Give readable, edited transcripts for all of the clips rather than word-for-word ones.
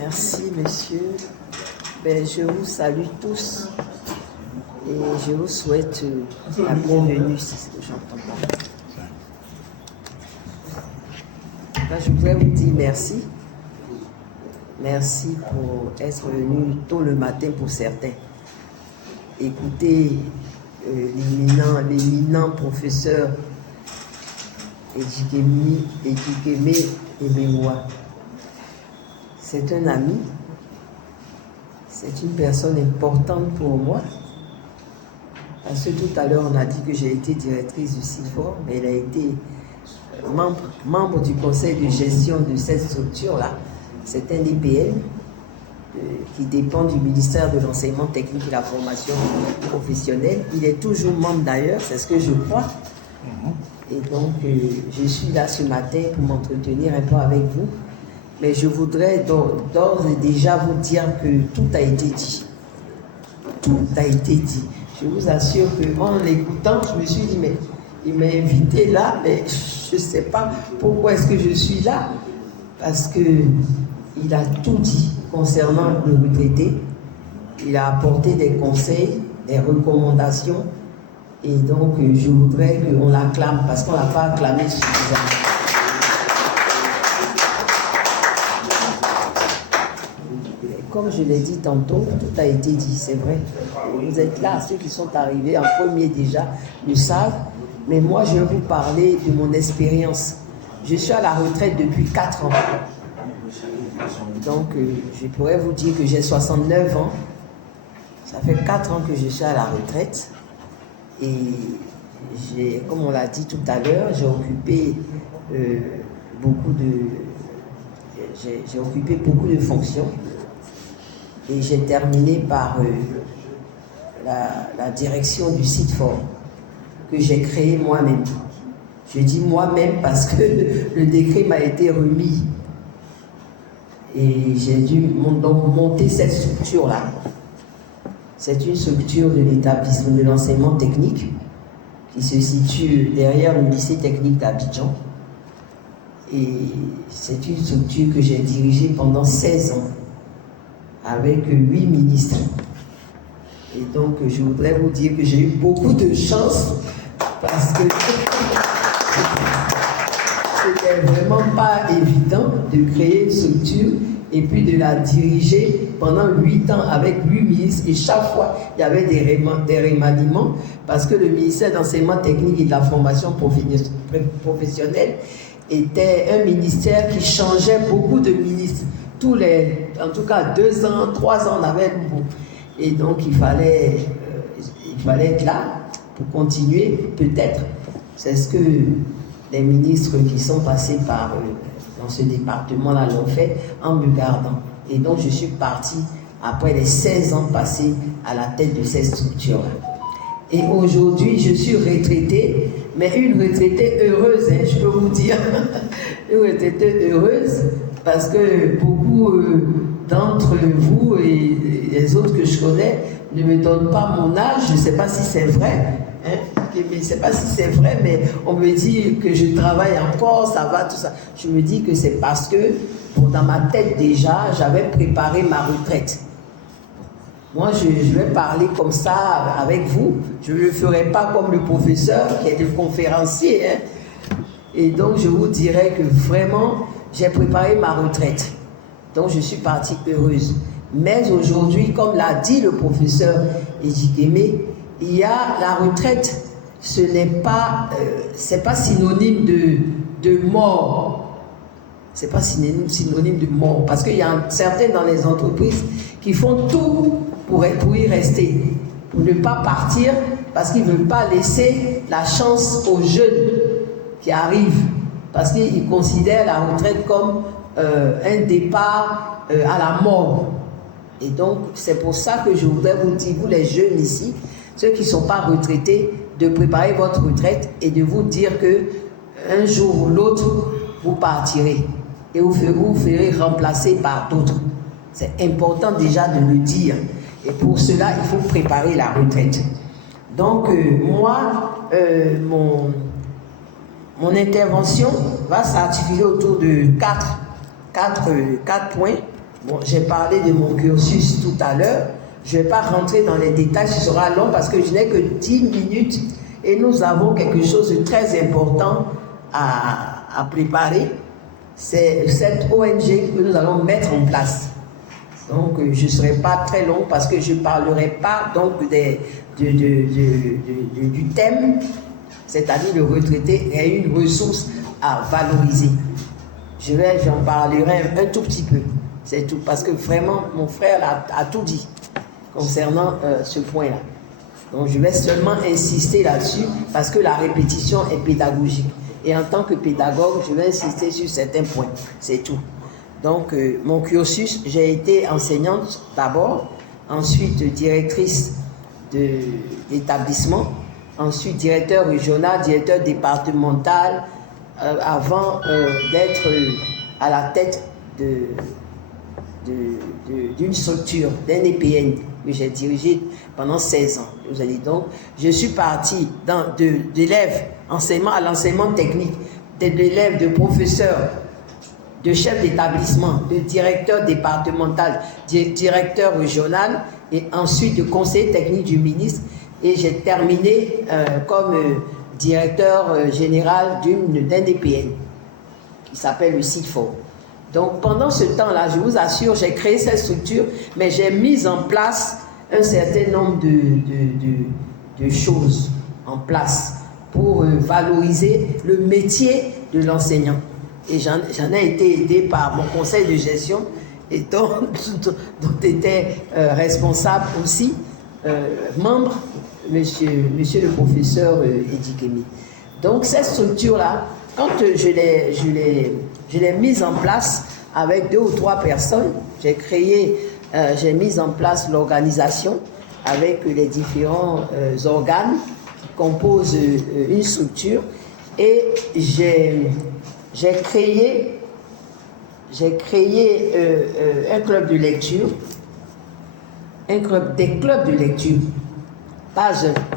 Merci, monsieur. Je vous salue tous et je vous souhaite la bienvenue, c'est ce que j'entends pas. Je voudrais vous dire merci. Merci pour être venu tôt le matin pour certains. Écoutez l'éminent professeur Ejikeme Emewa. C'est un ami, c'est une personne importante pour moi. Parce que tout à l'heure, on a dit que j'ai été directrice du CIFOR, mais elle a été membre du conseil de gestion de cette structure-là. C'est un EPL qui dépend du ministère de l'enseignement technique et de la formation professionnelle. Il est toujours membre d'ailleurs, c'est ce que je crois. Et donc, je suis là ce matin pour m'entretenir un peu avec vous. Mais je voudrais d'ores et déjà vous dire que tout a été dit. Tout a été dit. Je vous assure qu'en l'écoutant, je me suis dit, mais il m'a invité là, mais je ne sais pas pourquoi est-ce que je suis là. Parce qu'il a tout dit concernant le retraité. Il a apporté des conseils, des recommandations. Et donc, je voudrais qu'on l'acclame, parce qu'on ne l'a pas acclamé suffisamment. Comme je l'ai dit tantôt, tout a été dit, c'est vrai. Vous êtes là, ceux qui sont arrivés en premier déjà le savent. Mais moi, je vais vous parler de mon expérience. Je suis à la retraite depuis 4 ans. Donc, je pourrais vous dire que j'ai 69 ans. Ça fait 4 ans que je suis à la retraite. Et comme on l'a dit tout à l'heure, j'ai occupé beaucoup de fonctions. Et j'ai terminé par la direction du CIFOR que j'ai créé moi-même. Je dis moi-même parce que le décret m'a été remis. Et j'ai dû donc monter cette structure-là. C'est une structure de l'établissement de l'enseignement technique qui se situe derrière le lycée technique d'Abidjan. Et c'est une structure que j'ai dirigée pendant 16 ans avec 8 ministres. Et donc, je voudrais vous dire que j'ai eu beaucoup de chance parce que c'était vraiment pas évident de créer une structure et puis de la diriger pendant 8 ans avec 8 ministres. Et chaque fois, il y avait des remaniements parce que le ministère d'enseignement technique et de la formation professionnelle était un ministère qui changeait beaucoup de ministres. En tout cas 2 ans, 3 ans, on avait un nouveau. Et donc il fallait être là pour continuer, peut-être. C'est ce que les ministres qui sont passés dans ce département-là l'ont fait en me gardant. Et donc je suis partie après les 16 ans passés à la tête de cette structure-là. Et aujourd'hui, je suis retraitée, mais une retraitée heureuse, hein, je peux vous dire. Une retraitée heureuse. Parce que beaucoup d'entre vous et les autres que je connais ne me donnent pas mon âge. Je ne sais pas si c'est vrai. Je ne sais pas si c'est vrai, mais on me dit que je travaille encore, ça va, tout ça. Je me dis que c'est parce que, dans ma tête déjà, j'avais préparé ma retraite. Moi, je vais parler comme ça avec vous. Je ne le ferai pas comme le professeur qui est le conférencier. Et donc, je vous dirais que vraiment, j'ai préparé ma retraite. Donc, je suis partie heureuse. Mais aujourd'hui, comme l'a dit le professeur Ejikeme, il y a la retraite. Ce n'est pas, c'est pas synonyme de mort. C'est pas synonyme de mort. Parce qu'il y a certains dans les entreprises qui font tout pour y rester. Pour ne pas partir parce qu'ils ne veulent pas laisser la chance aux jeunes qui arrivent. Parce qu'ils considèrent la retraite comme un départ à la mort. Et donc, c'est pour ça que je voudrais vous dire, vous les jeunes ici, ceux qui ne sont pas retraités, de préparer votre retraite et de vous dire que un jour ou l'autre, vous partirez. Et vous ferez remplacer par d'autres. C'est important déjà de le dire. Et pour cela, il faut préparer la retraite. Donc, moi, mon intervention va s'articuler autour de quatre points. Bon, j'ai parlé de mon cursus tout à l'heure. Je ne vais pas rentrer dans les détails, ce sera long parce que je n'ai que 10 minutes et nous avons quelque chose de très important à préparer. C'est cette ONG que nous allons mettre en place. Donc, je ne serai pas très long parce que je ne parlerai pas donc du thème, c'est-à-dire le retraité est une ressource à valoriser. J'en parlerai un tout petit peu, c'est tout, parce que vraiment, mon frère a tout dit concernant ce point-là. Donc, je vais seulement insister là-dessus parce que la répétition est pédagogique. Et en tant que pédagogue, je vais insister sur certains points, c'est tout. Donc, mon cursus, j'ai été enseignante d'abord, ensuite directrice d'établissement, ensuite directeur régional, directeur départemental, avant d'être à la tête d'une structure, d'un EPN que j'ai dirigé pendant 16 ans. Vous allez donc, je suis partie d'élèves enseignement à l'enseignement technique, d'élèves, de professeurs, de chef d'établissement, de directeur départemental, directeur régional et ensuite de conseiller technique du ministre. Et j'ai terminé comme directeur général d'un EPN qui s'appelle le CIFOR. Donc pendant ce temps-là, je vous assure, j'ai créé cette structure, mais j'ai mis en place un certain nombre de choses en place pour valoriser le métier de l'enseignant. Et j'en ai été aidé par mon conseil de gestion et dont était responsable aussi, membre, monsieur le professeur Edikemi. Donc cette structure-là, quand je l'ai mise en place avec 2 ou 3 personnes, j'ai mis en place l'organisation avec les différents organes qui composent une structure et j'ai créé un club de lecture, des clubs de lecture,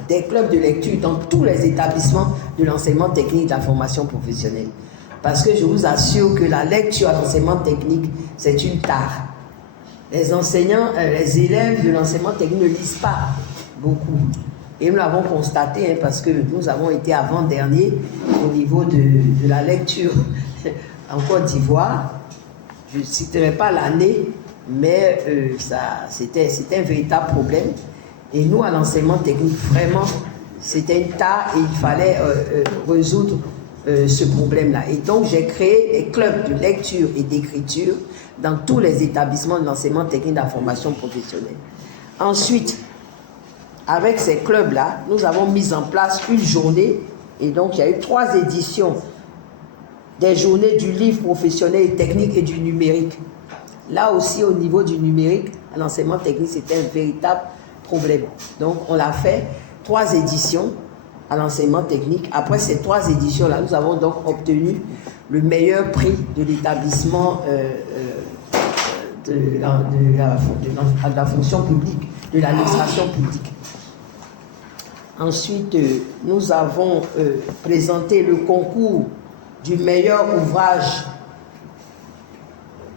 des clubs de lecture dans tous les établissements de l'enseignement technique de la formation professionnelle. Parce que je vous assure que la lecture à l'enseignement technique, c'est une tare. Les enseignants, les élèves de l'enseignement technique ne lisent pas beaucoup. Et nous l'avons constaté parce que nous avons été avant-dernier au niveau de la lecture en Côte d'Ivoire. Je ne citerai pas l'année, mais c'était un véritable problème. Et nous, à l'enseignement technique, vraiment, c'était une tare et il fallait résoudre ce problème-là. Et donc, j'ai créé des clubs de lecture et d'écriture dans tous les établissements de l'enseignement technique de la formation professionnelle. Ensuite, avec ces clubs-là, nous avons mis en place une journée, et donc il y a eu 3 éditions des journées du livre professionnel et technique et du numérique. Là aussi, au niveau du numérique, à l'enseignement technique, c'était un véritable problème. Donc, on l'a fait 3 éditions à l'enseignement technique. Après ces 3 éditions-là, nous avons donc obtenu le meilleur prix de l'établissement de la fonction publique, de l'administration publique. Ensuite, nous avons présenté le concours du meilleur ouvrage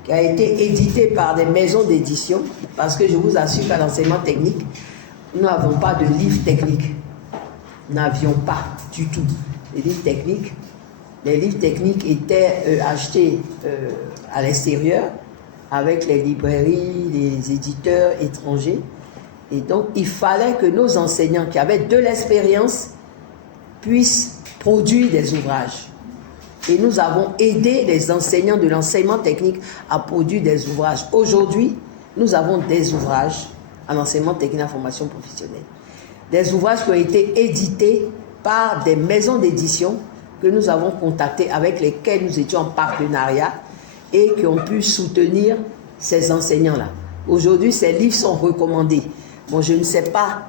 qui a été édité par des maisons d'édition, parce que je vous assure qu'à l'enseignement technique, nous n'avons pas de livres techniques. Nous n'avions pas du tout de livres techniques. Les livres techniques étaient achetés à l'extérieur avec les librairies, les éditeurs étrangers. Et donc, il fallait que nos enseignants qui avaient de l'expérience puissent produire des ouvrages. Et nous avons aidé les enseignants de l'enseignement technique à produire des ouvrages. Aujourd'hui, nous avons des ouvrages à l'enseignement technique de la formation professionnelle. Des ouvrages qui ont été édités par des maisons d'édition que nous avons contactées, avec lesquelles nous étions en partenariat et qui ont pu soutenir ces enseignants-là. Aujourd'hui, ces livres sont recommandés. Bon, je ne sais pas,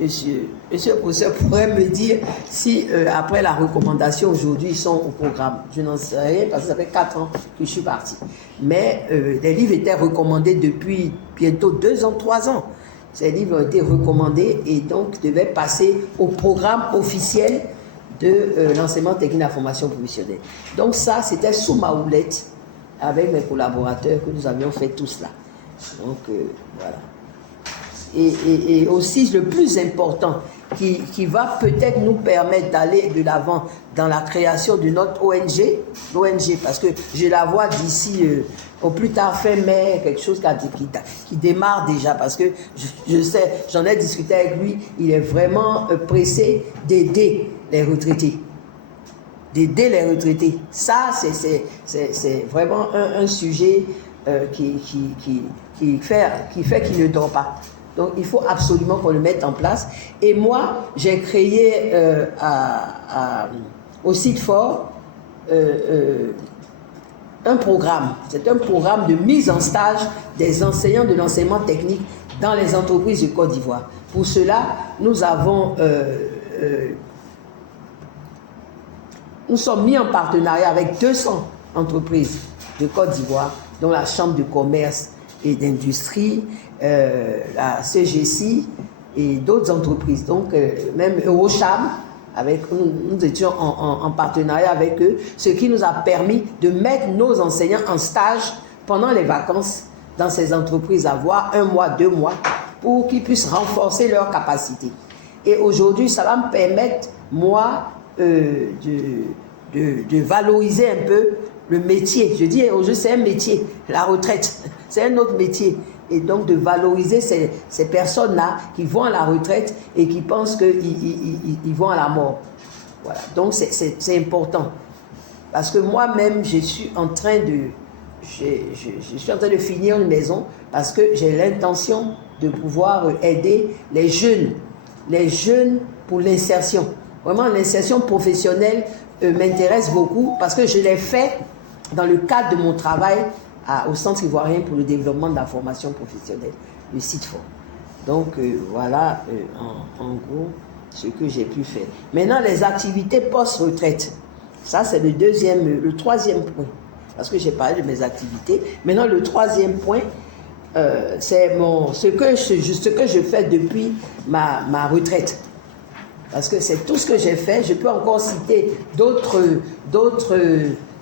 monsieur le professeur pourrait me dire si après la recommandation, aujourd'hui, ils sont au programme. Je n'en sais rien parce que ça fait 4 ans que je suis partie. Mais les livres étaient recommandés depuis bientôt 2 ans, 3 ans. Ces livres ont été recommandés et donc devaient passer au programme officiel de l'enseignement technique de la formation professionnelle. Donc ça, c'était sous ma houlette avec mes collaborateurs que nous avions fait tout cela. Donc, voilà. Et aussi, le plus important, qui va peut-être nous permettre d'aller de l'avant dans la création de notre ONG, parce que je la vois d'ici au plus tard fin mai, quelque chose qui démarre déjà, parce que je sais, j'en ai discuté avec lui, il est vraiment pressé d'aider les retraités. Ça, c'est vraiment un sujet qui fait qu'il ne dort pas. Donc, il faut absolument qu'on le mette en place. Et moi, j'ai créé au site fort un programme. C'est un programme de mise en stage des enseignants de l'enseignement technique dans les entreprises de Côte d'Ivoire. Pour cela, nous sommes mis en partenariat avec 200 entreprises de Côte d'Ivoire, dont la Chambre de commerce et d'industrie, la CGC et d'autres entreprises. Donc, même Eurocham, nous étions en partenariat avec eux, ce qui nous a permis de mettre nos enseignants en stage pendant les vacances dans ces entreprises, à voir 1 mois, 2 mois, pour qu'ils puissent renforcer leurs capacités. Et aujourd'hui, ça va me permettre, moi, de valoriser un peu le métier. Je dis aujourd'hui, c'est un métier, la retraite, c'est un autre métier. Et donc de valoriser ces personnes-là qui vont à la retraite et qui pensent qu'ils vont à la mort. Voilà. Donc c'est important. Parce que moi-même, je suis en train de finir une maison parce que j'ai l'intention de pouvoir aider les jeunes pour l'insertion. Vraiment, l'insertion professionnelle m'intéresse beaucoup parce que je l'ai fait dans le cadre de mon travail au Centre ivoirien pour le développement de la formation professionnelle, le CITFOR. Donc, voilà en gros ce que j'ai pu faire. Maintenant, les activités post-retraite. Ça, c'est le troisième point. Parce que j'ai parlé de mes activités. Maintenant, le troisième point, c'est ce que je fais depuis ma retraite. Parce que c'est tout ce que j'ai fait. Je peux encore citer d'autres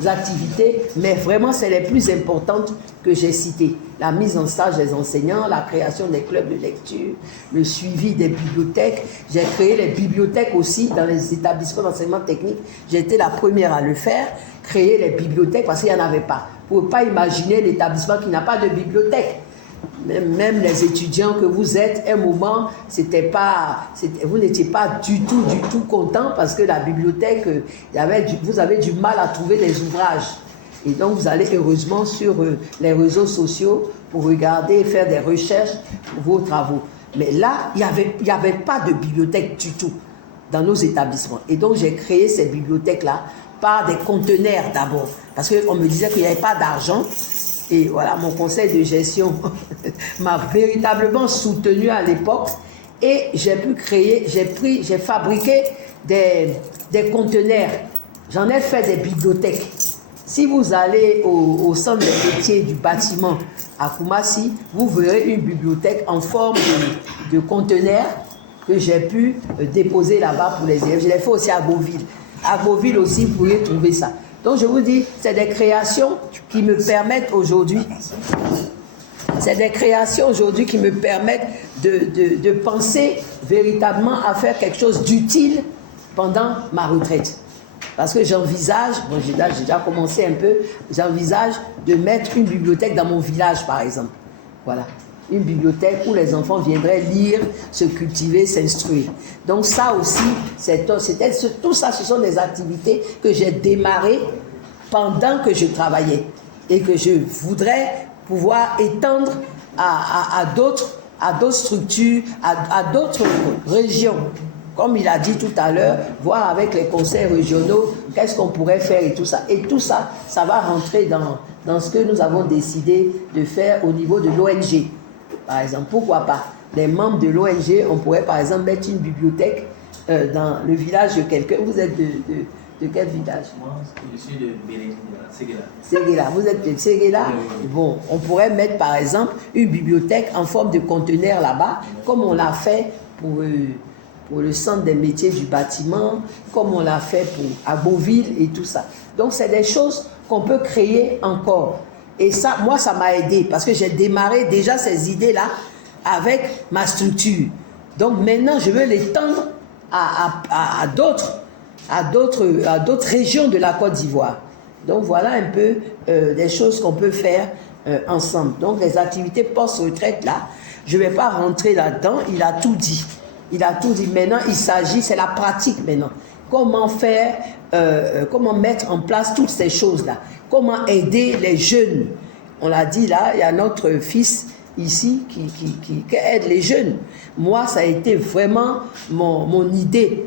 activités, mais vraiment, c'est les plus importantes que j'ai citées. La mise en stage des enseignants, la création des clubs de lecture, le suivi des bibliothèques. J'ai créé les bibliothèques aussi dans les établissements d'enseignement technique. J'ai été la première à le faire, créer les bibliothèques parce qu'il n'y en avait pas. Vous ne pouvez pas imaginer l'établissement qui n'a pas de bibliothèque. Même les étudiants que vous êtes, un moment, vous n'étiez pas du tout content parce que la bibliothèque, vous avez du mal à trouver des ouvrages. Et donc, vous allez heureusement sur les réseaux sociaux pour regarder et faire des recherches pour vos travaux. Mais là, il n'y avait pas de bibliothèque du tout dans nos établissements. Et donc, j'ai créé ces bibliothèques-là par des conteneurs d'abord. Parce qu'on me disait qu'il n'y avait pas d'argent. Et voilà, mon conseil de gestion m'a véritablement soutenu à l'époque. Et j'ai pu créer, j'ai fabriqué des conteneurs. J'en ai fait des bibliothèques. Si vous allez au centre des métiers du bâtiment à Koumassi, vous verrez une bibliothèque en forme de conteneur que j'ai pu déposer là-bas pour les élèves. Je l'ai fait aussi à Beauville. À Beauville aussi, vous pourrez trouver ça. Donc, je vous dis, c'est des créations qui me permettent aujourd'hui, de penser véritablement à faire quelque chose d'utile pendant ma retraite. Parce que j'envisage, j'ai déjà commencé un peu, j'envisage de mettre une bibliothèque dans mon village, par exemple. Voilà. Une bibliothèque où les enfants viendraient lire, se cultiver, s'instruire. Donc ça aussi, tout ça, ce sont des activités que j'ai démarrées pendant que je travaillais et que je voudrais pouvoir étendre à d'autres structures, à d'autres régions. Comme il a dit tout à l'heure, voir avec les conseils régionaux, qu'est-ce qu'on pourrait faire et tout ça. Et tout ça, ça va rentrer dans ce que nous avons décidé de faire au niveau de l'ONG. Par exemple, pourquoi pas les membres de l'ONG, on pourrait par exemple mettre une bibliothèque dans le village de quelqu'un. Vous êtes de quel village? Moi, je suis de Séguéla. Séguéla. Vous êtes de Séguéla? Oui. Bon, on pourrait mettre par exemple une bibliothèque en forme de conteneur là-bas, comme on l'a fait pour le centre des métiers du bâtiment, comme on l'a fait à Beauville et tout ça. Donc, c'est des choses qu'on peut créer encore. Et ça, moi, ça m'a aidé parce que j'ai démarré déjà ces idées-là avec ma structure. Donc maintenant, je veux l'étendre à d'autres régions de la Côte d'Ivoire. Donc voilà un peu des choses qu'on peut faire ensemble. Donc les activités post-retraite là, je ne vais pas rentrer là-dedans, il a tout dit. Il a tout dit. Maintenant, il s'agit, c'est la pratique maintenant. Comment faire, comment mettre en place toutes ces choses-là. Comment aider les jeunes. On l'a dit là, il y a notre fils ici qui aide les jeunes. Moi, ça a été vraiment mon idée.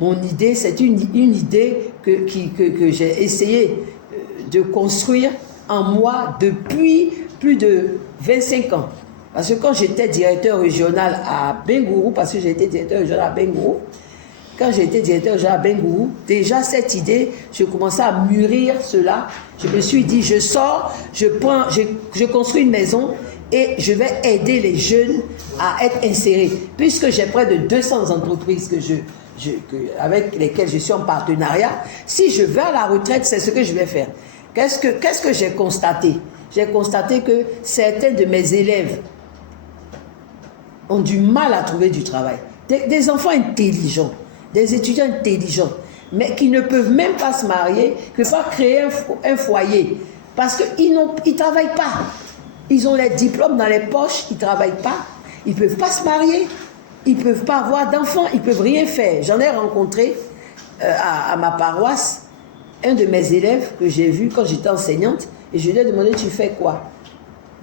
Mon idée, c'est une idée que j'ai essayé de construire en moi depuis plus de 25 ans. Parce que quand j'étais directeur régional à Bengourou, parce que j'ai été directeur régional à Bengourou, quand j'étais directeur régional à Bengourou, déjà cette idée, je commençais à mûrir cela. Je me suis dit, je sors, je construis une maison et je vais aider les jeunes à être insérés. Puisque j'ai près de 200 entreprises avec lesquelles je suis en partenariat, si je vais à la retraite, c'est ce que je vais faire. Qu'est-ce que j'ai constaté? J'ai constaté que certains de mes élèves ont du mal à trouver du travail. Des enfants intelligents, des étudiants intelligents, mais qui ne peuvent même pas se marier, qui ne peuvent pas créer un foyer, parce qu'ils ne travaillent pas. Ils ont les diplômes dans les poches, ils ne travaillent pas, ils ne peuvent pas se marier, ils ne peuvent pas avoir d'enfants, ils ne peuvent rien faire. J'en ai rencontré à ma paroisse un de mes élèves que j'ai vu quand j'étais enseignante, et je lui ai demandé, tu fais quoi?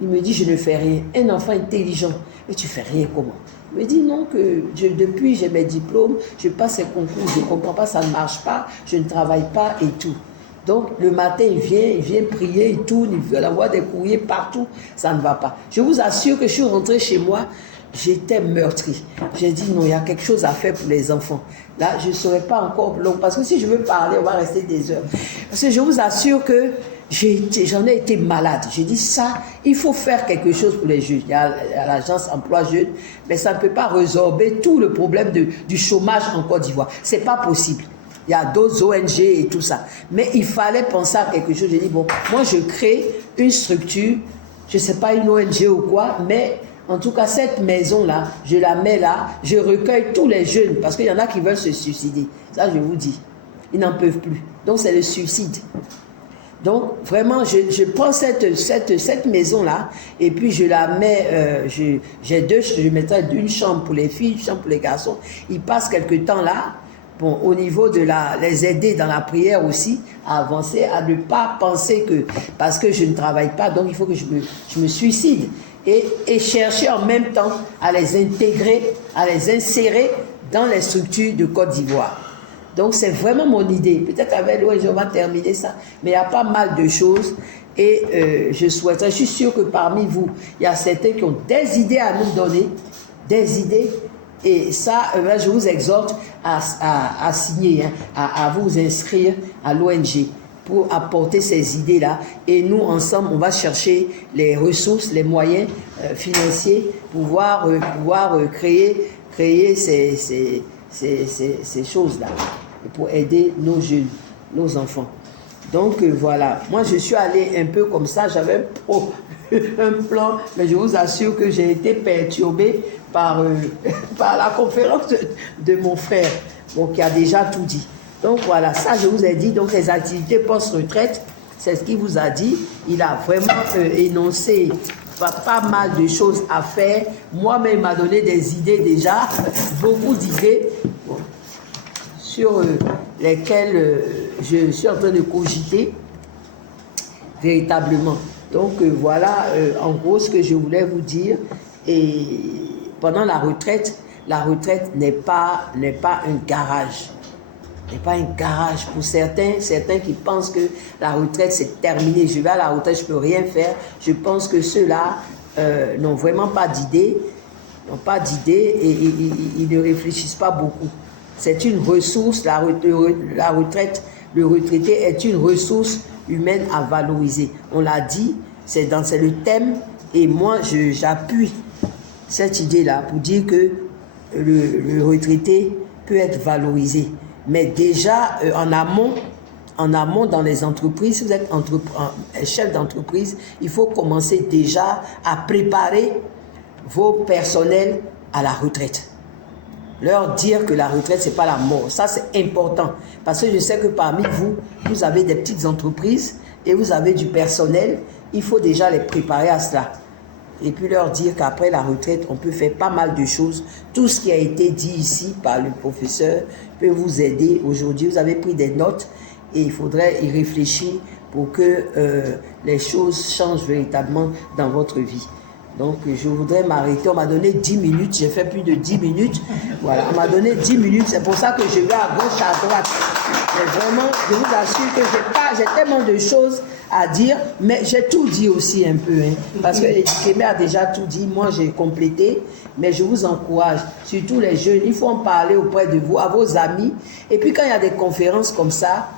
Il me dit, je ne fais rien. Un enfant intelligent. Mais tu fais rien comment? Il me dit, non, que depuis j'ai mes diplômes, je passe les concours, je ne comprends pas, ça ne marche pas, je ne travaille pas et tout. Donc le matin, il vient prier, il tourne, il veut avoir des courriers partout, ça ne va pas. Je vous assure que je suis rentrée chez moi, j'étais meurtrie. J'ai dit, non, il y a quelque chose à faire pour les enfants. Là, je ne serai pas encore long, parce que si je veux parler, on va rester des heures. Parce que je vous assure que j'en ai été malade. J'ai dit ça, il faut faire quelque chose pour les jeunes. Il y a l'agence emploi jeunes, mais ça ne peut pas résorber tout le problème du chômage en Côte d'Ivoire. Ce n'est pas possible. Il y a d'autres ONG et tout ça. Mais il fallait penser à quelque chose. J'ai dit, bon, moi je crée une structure, je ne sais pas une ONG ou quoi, mais en tout cas cette maison-là, je la mets là, je recueille tous les jeunes, parce qu'il y en a qui veulent se suicider. Ça, je vous dis. Ils n'en peuvent plus. Donc c'est le suicide. Donc, vraiment, je prends cette maison-là et puis je la mets, je mettrai une chambre pour les filles, une chambre pour les garçons. Ils passent quelque temps là, bon, au niveau de les aider dans la prière aussi, à avancer, à ne pas penser que, parce que je ne travaille pas, donc il faut que je me suicide. Et chercher en même temps à les intégrer, à les insérer dans les structures de Côte d'Ivoire. Donc c'est vraiment mon idée. Peut-être avec l'ONG on va terminer ça, mais il y a pas mal de choses et je suis sûr que parmi vous, il y a certains qui ont des idées à nous donner, des idées, et ça, je vous exhorte à signer, à vous inscrire à l'ONG pour apporter ces idées-là. Et nous, ensemble, on va chercher les ressources, les moyens financiers pour pouvoir créer ces choses-là, pour aider nos jeunes, nos enfants. Donc voilà, moi je suis allée un peu comme ça, j'avais un plan, mais je vous assure que j'ai été perturbée par la conférence de mon frère, bon, qui a déjà tout dit. Donc voilà, ça je vous ai dit, donc les activités post-retraite, c'est ce qu'il vous a dit. Il a vraiment énoncé pas mal de choses à faire. Moi-même, il m'a donné des idées déjà, beaucoup d'idées sur lesquelles je suis en train de cogiter véritablement. Donc voilà en gros ce que je voulais vous dire. Et pendant la retraite n'est pas un garage. n'est pas un garage pour certains qui pensent que la retraite c'est terminé, je vais à la retraite, je ne peux rien faire. Je pense que ceux-là n'ont vraiment pas d'idée, et ils ne réfléchissent pas beaucoup. C'est une ressource, la retraite, le retraité est une ressource humaine à valoriser. On l'a dit, c'est le thème, et moi j'appuie cette idée-là pour dire que le retraité peut être valorisé. Mais déjà, en amont, en amont dans les entreprises, si vous êtes chef d'entreprise, il faut commencer déjà à préparer vos personnels à la retraite. Leur dire que la retraite, ce n'est pas la mort. Ça, c'est important. Parce que je sais que parmi vous, vous avez des petites entreprises et vous avez du personnel. Il faut déjà les préparer à cela. Et puis leur dire qu'après la retraite, on peut faire pas mal de choses. Tout ce qui a été dit ici par le professeur peut vous aider. Aujourd'hui, vous avez pris des notes et il faudrait y réfléchir pour que les choses changent véritablement dans votre vie. Donc, je voudrais m'arrêter. On m'a donné 10 minutes. J'ai fait plus de 10 minutes. Voilà, on m'a donné 10 minutes. C'est pour ça que je vais à gauche, à droite. Mais vraiment, je vous assure que j'ai tellement de choses à dire. Mais j'ai tout dit aussi un peu. Parce que Kémé a déjà tout dit. Moi, j'ai complété. Mais je vous encourage, surtout les jeunes, il faut en parler auprès de vous, à vos amis. Et puis, quand il y a des conférences comme ça,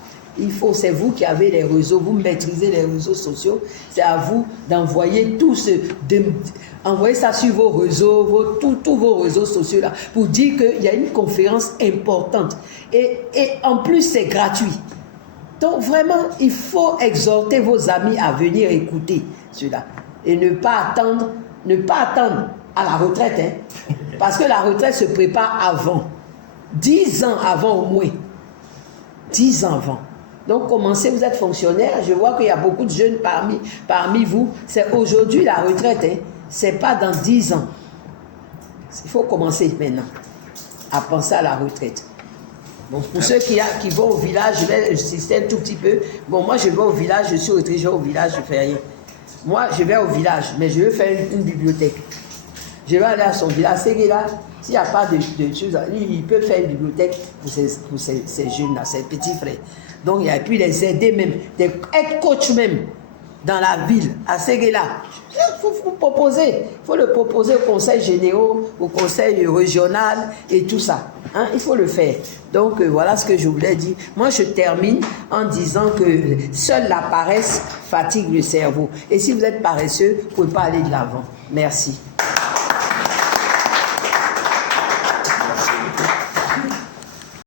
c'est vous qui avez les réseaux, vous maîtrisez les réseaux sociaux, c'est à vous d'envoyer envoyer ça sur vos réseaux, tous vos réseaux sociaux là, pour dire qu'il y a une conférence importante. Et en plus, c'est gratuit. Donc vraiment, il faut exhorter vos amis à venir écouter cela. Et ne pas attendre à la retraite, parce que la retraite se prépare avant. 10 ans avant au moins. 10 ans avant. Donc, commencez, vous êtes fonctionnaire. Je vois qu'il y a beaucoup de jeunes parmi vous. C'est aujourd'hui la retraite. Ce n'est pas dans 10 ans. Il faut commencer maintenant à penser à la retraite. Bon, pour ceux qui vont au village, je vais insister un tout petit peu. Bon, moi, je vais au village, je suis retraité, je vais au village, je ne fais rien. Moi, je vais au village, mais je veux faire une bibliothèque. Je vais aller à son village. C'est là, s'il n'y a pas de choses, il peut faire une bibliothèque pour ces jeunes-là, ces petits frères. Donc, il a pu les aider même, être coach même dans la ville, à Séguéla. Il faut le proposer au conseil général, au conseil régional et tout ça. Il faut le faire. Donc, voilà ce que je voulais dire. Moi, je termine en disant que seule la paresse fatigue le cerveau. Et si vous êtes paresseux, vous ne pouvez pas aller de l'avant. Merci.